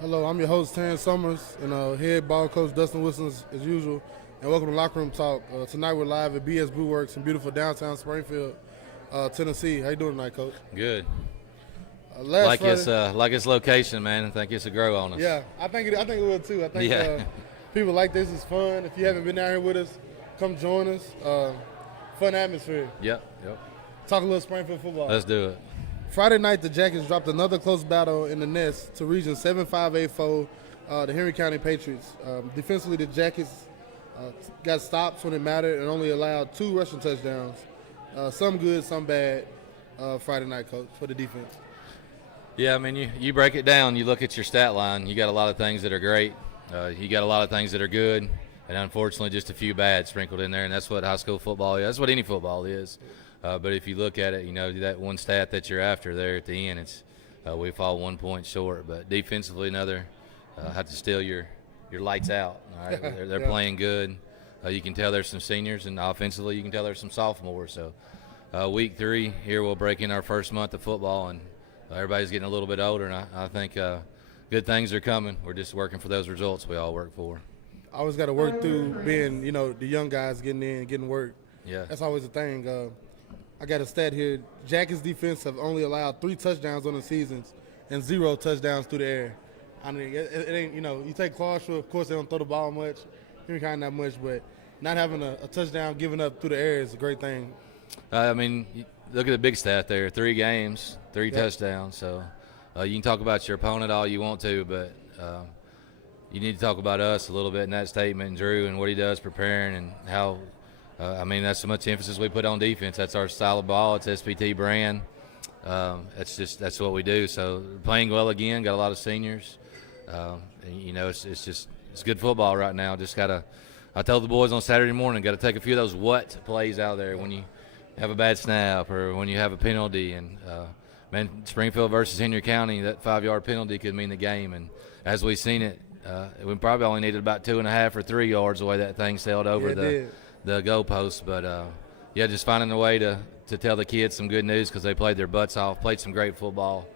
Hello, I'm your host, Terrence Summers, and head ball coach Dustin Wilson as usual. And welcome to Lockeroom Talk. Tonight we're live at BS Blue Works in beautiful downtown Springfield, Tennessee. How you doing tonight, Coach? Good. Last Like its location, man. I think it's a grow on us. Yeah, I think it will too. I think Yeah. people like this. It's fun. If you haven't been down here with us, come join us. Fun atmosphere. Yep. Talk a little Springfield football. Let's do it. Friday night, the Jackets dropped another close battle in the Nest to Region 7-5-8 foe, the Henry County Patriots. Defensively, the Jackets got stops when it mattered and only allowed 2 rushing touchdowns. Some good, some bad. Friday night, Coach, for the defense. Yeah, I mean, you break it down, you look at your stat line, you got a lot of things that are great, you got a lot of things that are good, and unfortunately just a few bad sprinkled in there, and that's what high school football is. That's what any football is. But if you look at it, you know, that one stat that you're after there at the end, it's we fall 1 point short. But defensively, another have to steal your lights out. All right? They're playing good. You can tell there's some seniors, and offensively you can tell there's some sophomores. So week 3 here we'll break in our first month of football, and everybody's getting a little bit older, and I think good things are coming. We're just working for those results we all work for. I always got to work through being, you know, the young guys getting in, getting work. Yeah. That's always a thing. I got a stat here. Jackets defense have only allowed 3 touchdowns on the seasons and 0 touchdowns through the air. I mean, it ain't, you know, you take Clarksville, of course they don't throw the ball much, Henry County not much, but not having a touchdown given up through the air is a great thing. I mean, look at the big stat there, 3 games, 3 touchdowns. So you can talk about your opponent all you want to, but you need to talk about us a little bit in that statement, and Drew and what he does preparing and how I mean, that's so much emphasis we put on defense. That's our style of ball. It's SPT brand. That's what we do. So playing well again. Got a lot of seniors. And, you know, it's good football right now. Just gotta. I told the boys on Saturday morning, got to take a few of those what plays out there when you have a bad snap or when you have a penalty. And man, Springfield versus Henry County, that 5-yard penalty could mean the game. And as we've seen it, we probably only needed about 2.5 or 3 yards the way that thing sailed over the goalpost, but just finding a way to tell the kids some good news because they played their butts off, played some great football,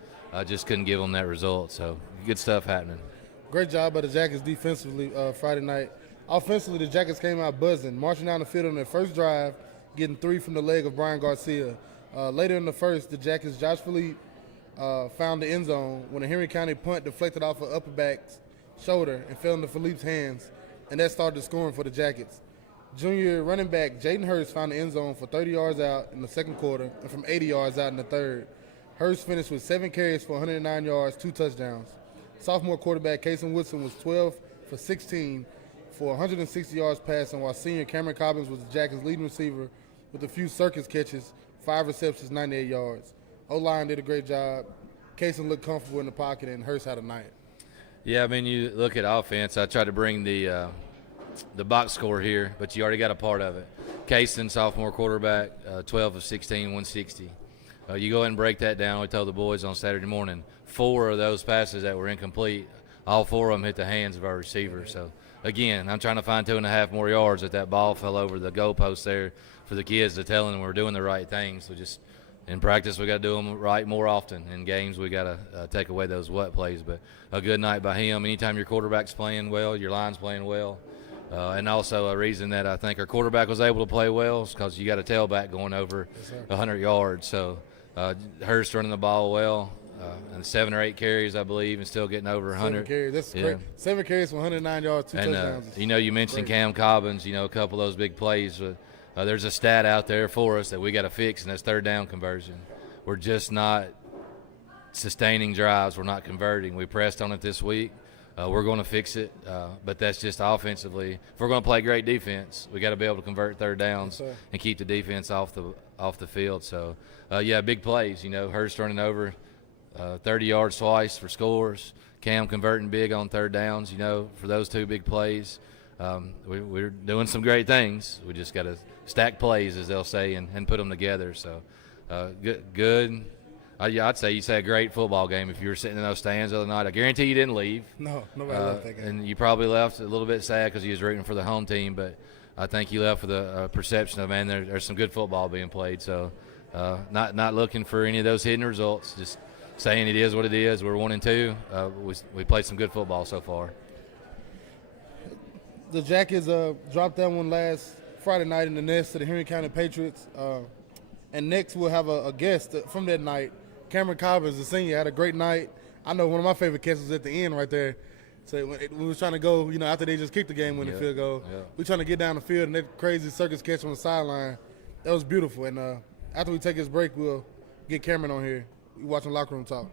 just couldn't give them that result. So good stuff happening. Great job by the Jackets defensively Friday night. Offensively, the Jackets came out buzzing, marching down the field on their first drive, getting 3 from the leg of Brian Garcia. Later in the first, the Jackets' Josh Philippe found the end zone when a Henry County punt deflected off an upper back's shoulder and fell into Philippe's hands, and that started scoring for the Jackets. Junior running back Jaden Hurst found the end zone for 30 yards out in the second quarter and from 80 yards out in the third. Hurst finished with 7 carries for 109 yards, 2 touchdowns. Sophomore quarterback Casey Woodson was 12 for 16 for 160 yards passing, while senior Cameron Cobbins was the Jackets' leading receiver with a few circus catches, 5 receptions, 98 yards. O-line did a great job. Casey looked comfortable in the pocket, and Hurst had a night. Yeah, I mean, you look at offense. I tried to bring the box score here, but you already got a part of it. Kaysen, sophomore quarterback, 12 of 16, 160. You go ahead and break that down. We told the boys on Saturday morning, 4 of those passes that were incomplete, all 4 of them hit the hands of our receivers. So, again, I'm trying to find 2.5 more yards that ball fell over the goalpost there for the kids to tell them we're doing the right things. So just in practice, we got to do them right more often. In games, we got to take away those what plays. But a good night by him. Anytime your quarterback's playing well, your line's playing well. And also a reason that I think our quarterback was able to play well is because you got a tailback going over 100 yards. So Hurst running the ball well, and 7 or 8 carries, I believe, and still getting over 100. 7 carries. That's great. 7 carries for 109 yards, 2 touchdowns. You know, you mentioned Cam Cobbins, you know, a couple of those big plays. There's a stat out there for us that we got to fix, and that's third down conversion. We're just not sustaining drives. We're not converting. We pressed on it this week. We're going to fix it, but that's just offensively. If we're going to play great defense, we got to be able to convert third downs and keep the defense off the field. So, big plays. You know, Hurst running over 30 yards twice for scores. Cam converting big on third downs. You know, for those 2 big plays, we're doing some great things. We just got to stack plays, as they'll say, and put them together. So, good. I'd say you say a great football game if you were sitting in those stands the other night. I guarantee you didn't leave. No, nobody left that game. And you probably left a little bit sad because you was rooting for the home team, but I think you left with a perception of, man, there's some good football being played. So not looking for any of those hidden results, just saying it is what it is. We're 1-2. We played some good football so far. The Jackets dropped that one last Friday night in the nest to the Henry County Patriots. And next we'll have a guest from that night. Cameron Cobbins, the senior, had a great night. I know one of my favorite catches was at the end right there. So we was trying to go, after they just kicked the game-winning field goal. Yeah. We trying to get down the field, and that crazy circus catch on the sideline, that was beautiful. And after we take this break, we'll get Cameron on here. We watching Lockeroom Talk.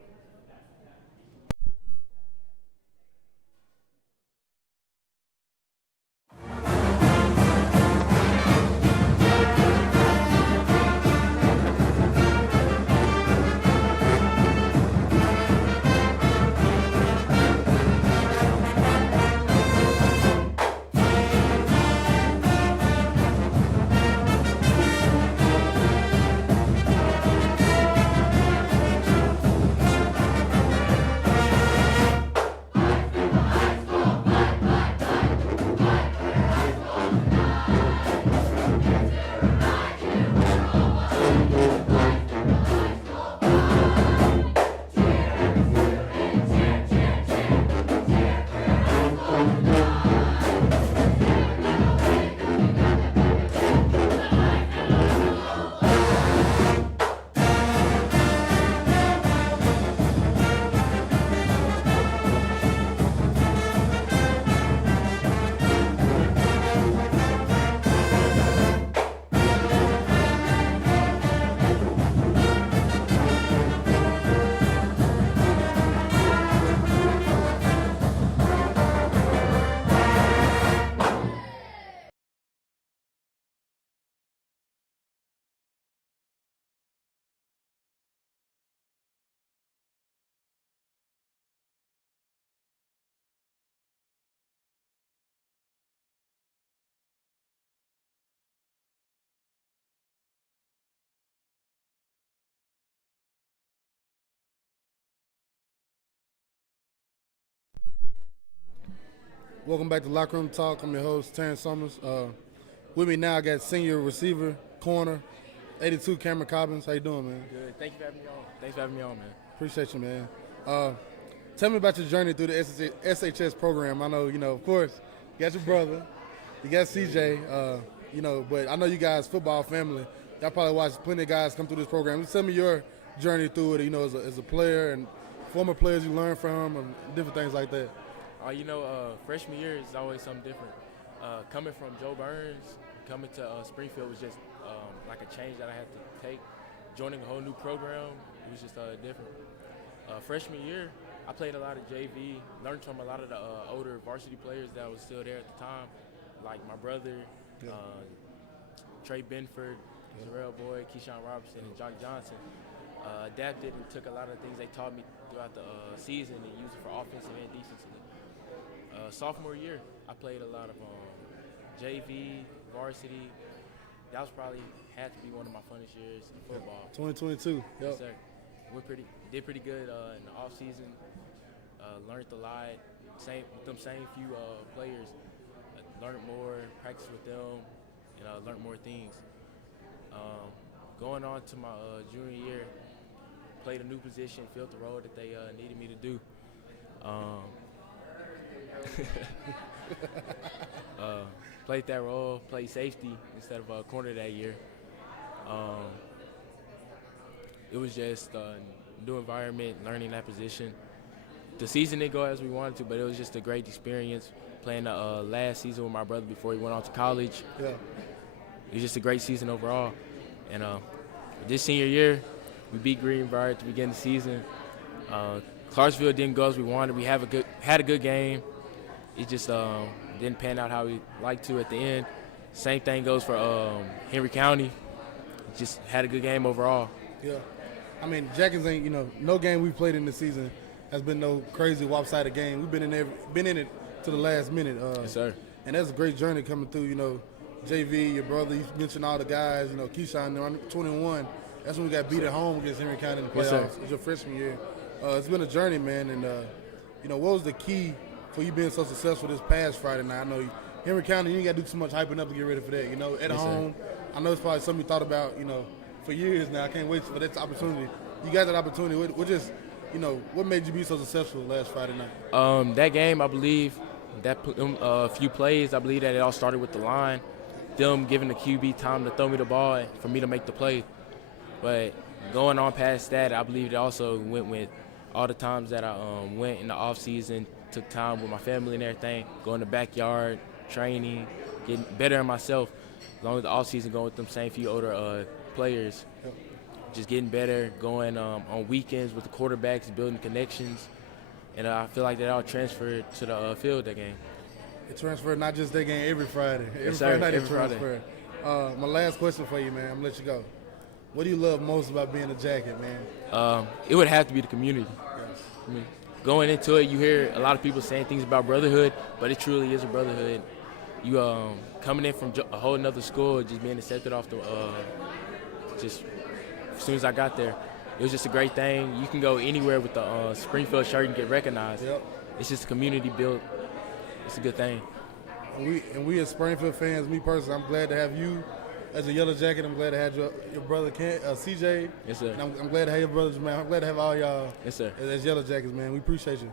Welcome back to Lockeroom Talk. I'm your host, Terrence Summers. With me now, I got senior receiver, corner, 82, Cameron Cobbins. How you doing, man? Good. Thank you for having me on. Thanks for having me on, man. Appreciate you, man. Tell me about your journey through the SHS program. I know, of course, you got your brother, you got CJ, but I know you guys, football family. Y'all probably watched plenty of guys come through this program. Just tell me your journey through it, as a player and former players you learned from and different things like that. Freshman year is always something different. Coming from Joe Burns, coming to Springfield was just like a change that I had to take. Joining a whole new program, it was just different. Freshman year, I played a lot of JV, learned from a lot of the older varsity players that was still there at the time, like my brother, Trey Benford, Jarrell Boyd, Keyshawn Robertson, and Jock Johnson. Adapted and took a lot of things they taught me throughout the season and used it for offensive and defensively. Sophomore year, I played a lot of JV, varsity. That was probably had to be one of my funnest years in football. 2022. Yep. Yes, sir. Did pretty good in the off season. Learned a lot. With them same few players. Learned more, practiced with them, and learned more things. Going on to my junior year, played a new position, filled the role that they needed me to do. Played that role, played safety instead of corner that year. It was just a new environment, learning that position. The season didn't go as we wanted to, but it was just a great experience playing the last season with my brother before he went off to college. Yeah. It was just a great season overall. And this senior year, we beat Greenbrier at the beginning of the season. Clarksville didn't go as we wanted. We had a good game. It just didn't pan out how we liked to at the end. Same thing goes for Henry County. Just had a good game overall. Yeah. I mean, Jackins ain't, no game we've played in this season has been no crazy lopsided game. We've been in it to the last minute. Yes, sir. And that's a great journey coming through, JV, your brother, you mentioned all the guys, Keyshawn, 21. That's when we got beat at home against Henry County in the playoffs. Yes, it was your freshman year. It's been a journey, man. And, what was the key for you being so successful this past Friday night? I know Henry County, you ain't got to do too much hyping up to get ready for that. At Yes, home, sir. I know it's probably something you thought about, for years now. I can't wait for that opportunity. You got that opportunity. what made you be so successful last Friday night? That game, I believe, a few plays, I believe that it all started with the line, them giving the QB time to throw me the ball and for me to make the play. But going on past that, I believe it also went with all the times that I went in the off season, took time with my family and everything, go in the backyard, training, getting better in myself. As long as the off season, going with them same few older players, just getting better, going on weekends with the quarterbacks, building connections, and I feel like that all transferred to the field that game. It transferred not just that game, every Friday. Yes, sir. Friday night Every it transferred. My last question for you, man. I'm gonna let you go. What do you love most about being a Jacket, man? It would have to be the community. I mean, going into it, you hear a lot of people saying things about brotherhood, but it truly is a brotherhood. You coming in from a whole nother school, just being accepted off the just as soon as I got there, it was just a great thing. You can go anywhere with the Springfield shirt and get recognized. Yep. It's just a community built. It's a good thing. And we as Springfield fans, me personally, I'm glad to have you as a Yellow Jacket. I'm glad to have your brother CJ. Yes, sir. And I'm glad to have your brothers, man. I'm glad to have all y'all. Yes, sir. As Yellow Jackets, man. We appreciate you.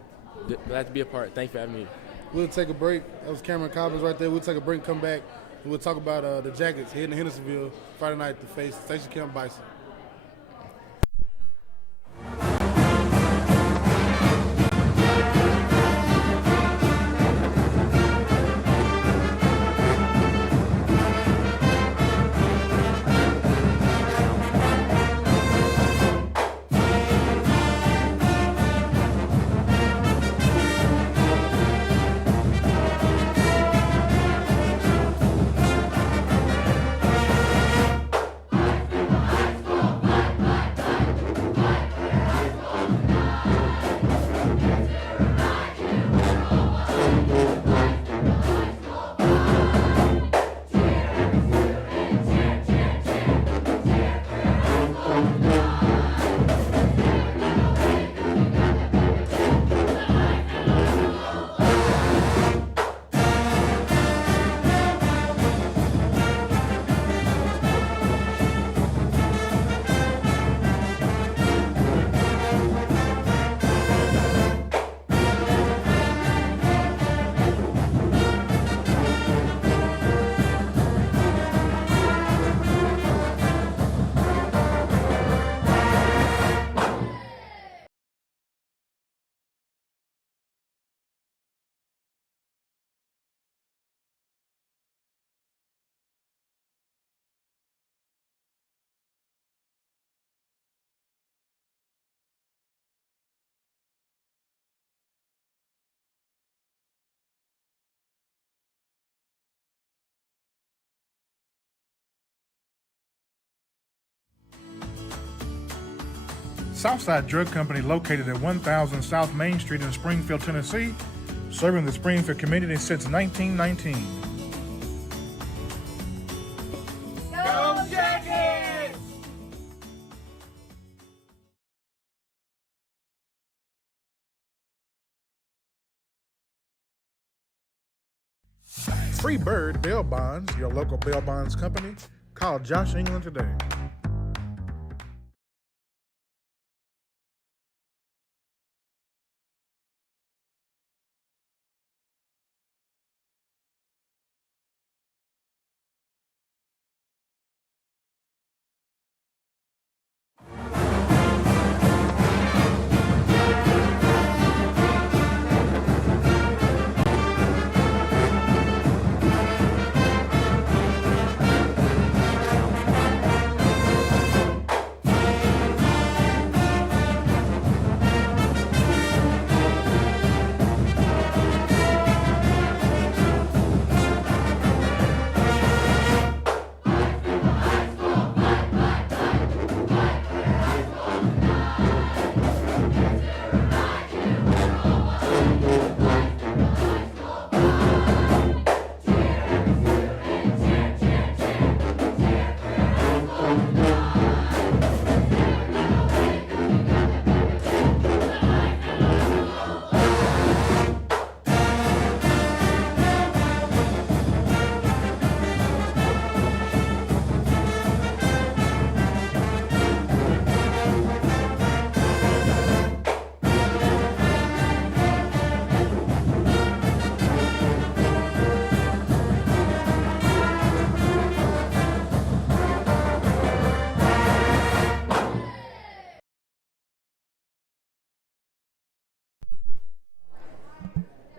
Glad to be a part. Thank you for having me. We'll take a break. That was Cameroncins right there. We'll take a break, come back, and we'll talk about the Jackets heading to Hendersonville Friday night to face Station Camp Bison. Southside Drug Company, located at 1000 South Main Street in Springfield, Tennessee, serving the Springfield community since 1919. Go Jackets! Free Bird Bail Bonds, your local bail bonds company. Call Josh England today.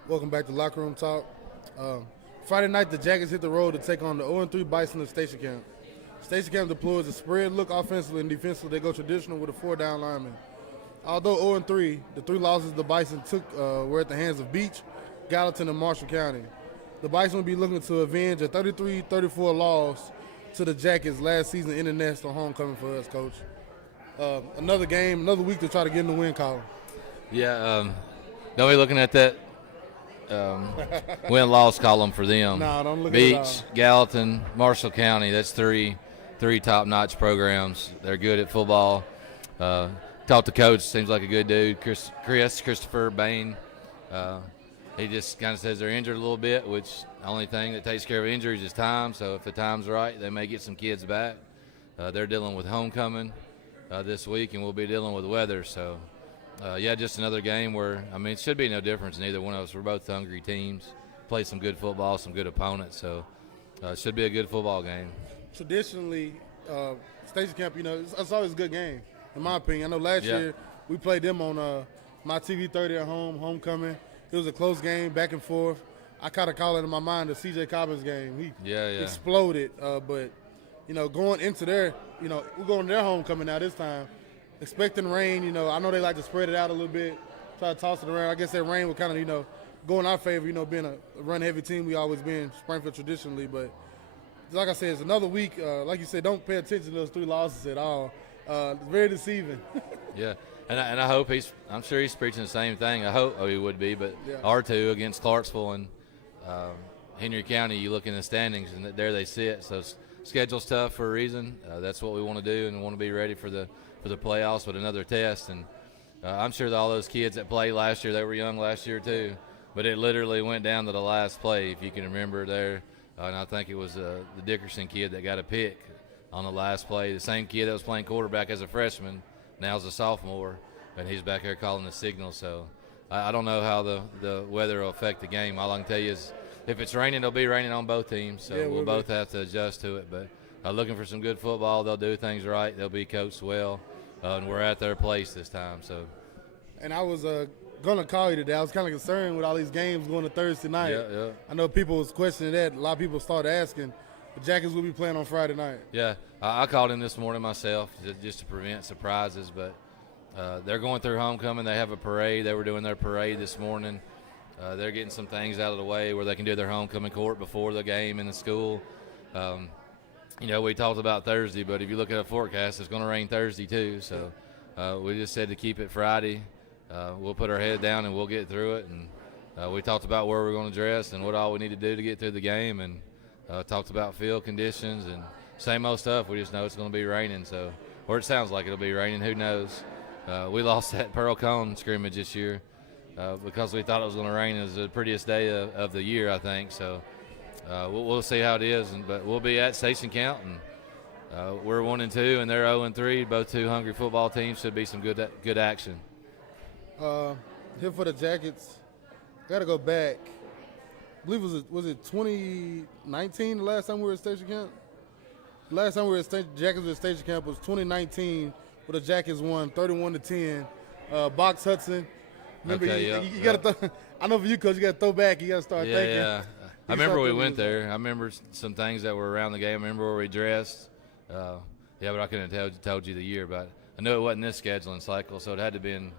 Welcome back to Lockeroom Talk. Friday night, the Jackets hit the road to take on the 0-3 Bison at Station Camp. Station Camp deploys a spread look offensively and defensively. They go traditional with a 4-down lineman. Although 0-3, the 3 losses the Bison took were at the hands of Beach, Gallatin, and Marshall County. The Bison will be looking to avenge a 33-34 loss to the Jackets last season in the nest on homecoming for us, Coach. Another game, another week to try to get in the win column. Yeah, don't be looking at that win-loss column for them. No, don't look at it. Beach, Gallatin, Marshall County, that's three top-notch programs. They're good at football. Talked to Coach, seems like a good dude. Christopher Bain, he just kind of says they're injured a little bit, which the only thing that takes care of injuries is time. So if the time's right, they may get some kids back. They're dealing with homecoming this week, and we'll be dealing with weather. So, just another game where, it should be no difference in either one of us. We're both hungry teams, play some good football, some good opponents. So it should be a good football game. Traditionally, Station Camp, it's always a good game, in my opinion. I know last year we played them on my TV 30 at home, homecoming. It was a close game, back and forth. I kind of call it in my mind the C.J. Cobbins game. He exploded, but going into their, we're going to their homecoming now this time, expecting rain. I know they like to spread it out a little bit, try to toss it around. I guess that rain will kind of, go in our favor. Being a run-heavy team, we always been Springfield traditionally, but like I said, it's another week. Like you said, don't pay attention to those 3 losses at all. It's very deceiving. Yeah. And I hope I'm sure he's preaching the same thing. I hope he would be, but R2 against Clarksville and Henry County, you look in the standings, and there they sit. So schedule's tough for a reason. That's what we want to do, and we want to be ready for the playoffs with another test. And I'm sure that all those kids that played last year, they were young last year too, but it literally went down to the last play, if you can remember there. And I think it was the Dickerson kid that got a pick on the last play. The same kid that was playing quarterback as a freshman, now's a sophomore, and he's back here calling the signal. So I don't know how the weather will affect the game. All I can tell you is if it's raining, it'll be raining on both teams. So we'll both have to adjust to it. But looking for some good football. They'll do things right. They'll be coached well, and we're at their place this time. So. And I was going to call you today. I was kind of concerned with all these games going to Thursday night. Yeah. I know people was questioning that. A lot of people started asking. The Jackets will be playing on Friday night. Yeah, I called in this morning myself just to prevent surprises, but they're going through homecoming. They have a parade. They were doing their parade this morning. They're getting some things out of the way where they can do their homecoming court before the game in the school. We talked about Thursday, but if you look at a forecast, it's going to rain Thursday too. So we just said to keep it Friday. We'll put our head down and we'll get through it. And we talked about where we're going to dress and what all we need to do to get through the game, and talked about field conditions and same old stuff. We just know it's going to be raining, or it sounds like it'll be raining. Who knows? We lost that Pearl Cone scrimmage this year because we thought it was going to rain. It was the prettiest day of the year, I think. So we'll see how it is. But we'll be at Station Camp, and we're 1-2, and they're 0-3. Both two hungry football teams. Should be some good action. Here for the Jackets, got to go back. I believe was it 2019 the last time we were at Station Camp? The last time we were at Jackets were at Station Camp was 2019, where the Jackets won 31-10. Box Hudson. Remember, you got to. I know for you, Coach, you got to throw back. You got to start thinking. Yeah. I remember we went there. I remember some things that were around the game. I remember where we dressed. But I couldn't have told you the year. But I knew it wasn't this scheduling cycle, so it had to be in.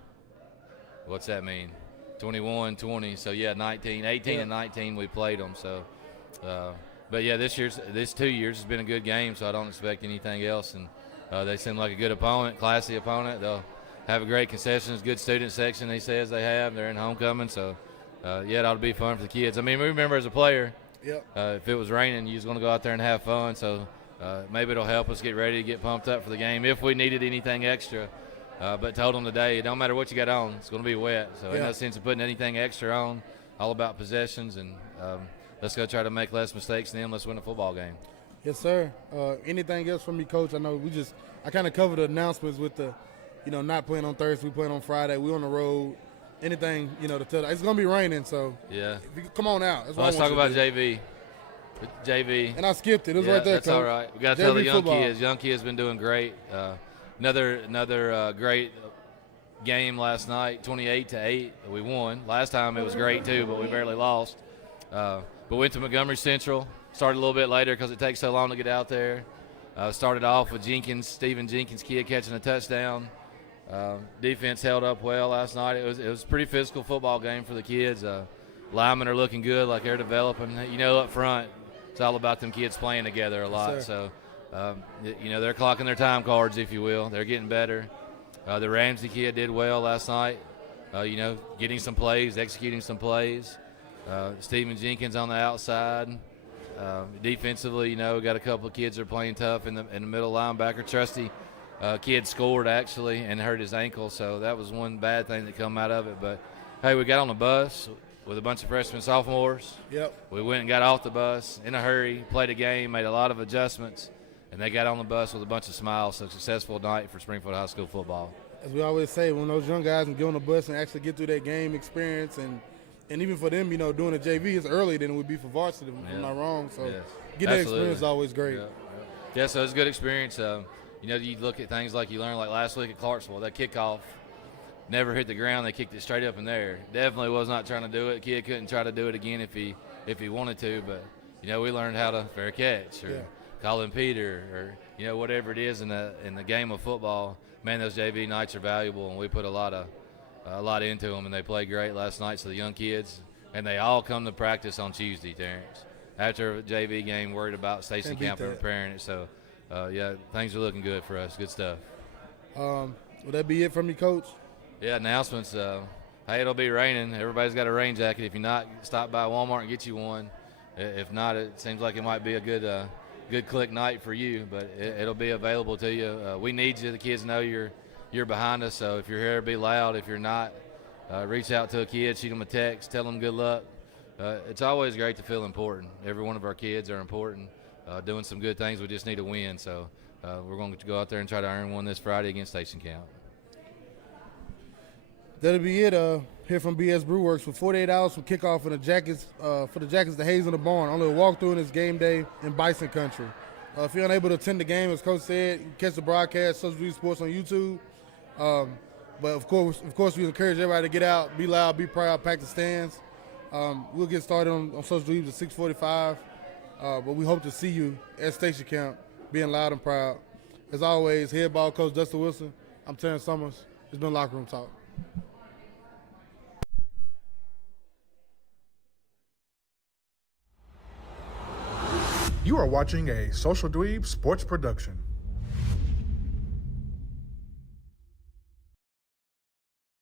What's that mean? 21, 20. So 19, 18, and 19 we played them. So, but this 2 years has been a good game. So I don't expect anything else. And they seem like a good opponent, classy opponent. They'll have a great concessions, good student section. He says they have. They're in homecoming. So it ought to be fun for the kids. We remember as a player, if it was raining, you was going to go out there and have fun. So maybe it'll help us get ready to get pumped up for the game if we needed anything extra. But told them today, it don't matter what you got on, it's going to be wet. So in no sense of putting anything extra on, all about possessions, and let's go try to make less mistakes and then let's win a football game. Yes, sir. Anything else from me, Coach? I know I kind of covered the announcements with the, not playing on Thursday, we playing on Friday, we on the road. Anything, to tell. It's going to be raining, so come on out. Let's talk about JV. And I skipped it. It was right there, that's Coach. All right. We got to tell the young football. kids. Young kids been doing great. Another great game last night, 28-8. We won. Last time it was great too, but we barely lost. But went to Montgomery Central. Started a little bit later because it takes so long to get out there. Started off with Stephen Jenkins' kid catching a touchdown. Defense held up well last night. It was a pretty physical football game for the kids. Linemen are looking good, like they're developing. Up front, it's all about them kids playing together a lot. Yes, so, they're clocking their time cards, if you will. They're getting better. The Ramsey kid did well last night. Getting some plays, executing some plays. Stephen Jenkins on the outside. Defensively, got a couple of kids that are playing tough in the middle linebacker. Trusty kid scored actually and hurt his ankle, so that was one bad thing that come out of it. But hey, we got on the bus with a bunch of freshmen, sophomores. Yep. We went and got off the bus in a hurry, played a game, made a lot of adjustments, and they got on the bus with a bunch of smiles. So successful night for Springfield High School football. As we always say, when those young guys can get on the bus and actually get through that game experience, and even for them, doing a JV is earlier than it would be for varsity, if I'm not wrong. So Yes. getting that Absolutely. experience is always great. Yeah, so it's a good experience. You look at things like you learned like last week at Clarksville, that kickoff never hit the ground. They kicked it straight up in there. Definitely was not trying to do it. Kid couldn't try to do it again if he wanted to, but we learned how to fair catch or call him Peter or whatever it is in the game of football. Man, those JV nights are valuable, and we put a lot into them, and they played great last night. So the young kids, and they all come to practice on Tuesday, Terrence. After a JV game, worried about Station Camp and preparing it. So, things are looking good for us. Good stuff. Will that be it from you, Coach? Yeah, announcements. Hey, it'll be raining. Everybody's got a rain jacket. If you're not, stop by Walmart and get you one. If not, it seems like it might be a good click night for you, but it'll be available to you. We need you. The kids know you're behind us, so if you're here, be loud. If you're not, reach out to a kid, shoot them a text, tell them good luck. It's always great to feel important. Every one of our kids are important, doing some good things. We just need to win, so we're going to go out there and try to earn one this Friday against Station Camp. That'll be it here from BS Brewworks for 48 hours from kickoff for the Jackets, the Hayes in the Barn. Only a walkthrough in this game day in Bison Country. If you're unable to attend the game, as Coach said, you can catch the broadcast, Social View Sports on YouTube. But of course, we encourage everybody to get out, be loud, be proud, pack the stands. We'll get started on Social View at 6:45. But we hope to see you at Station Camp, being loud and proud. As always, head ball coach Dustin Wilson. I'm Terrence Summers. It's been Locker Room Talk. You are watching a Social Dweeb Sports production.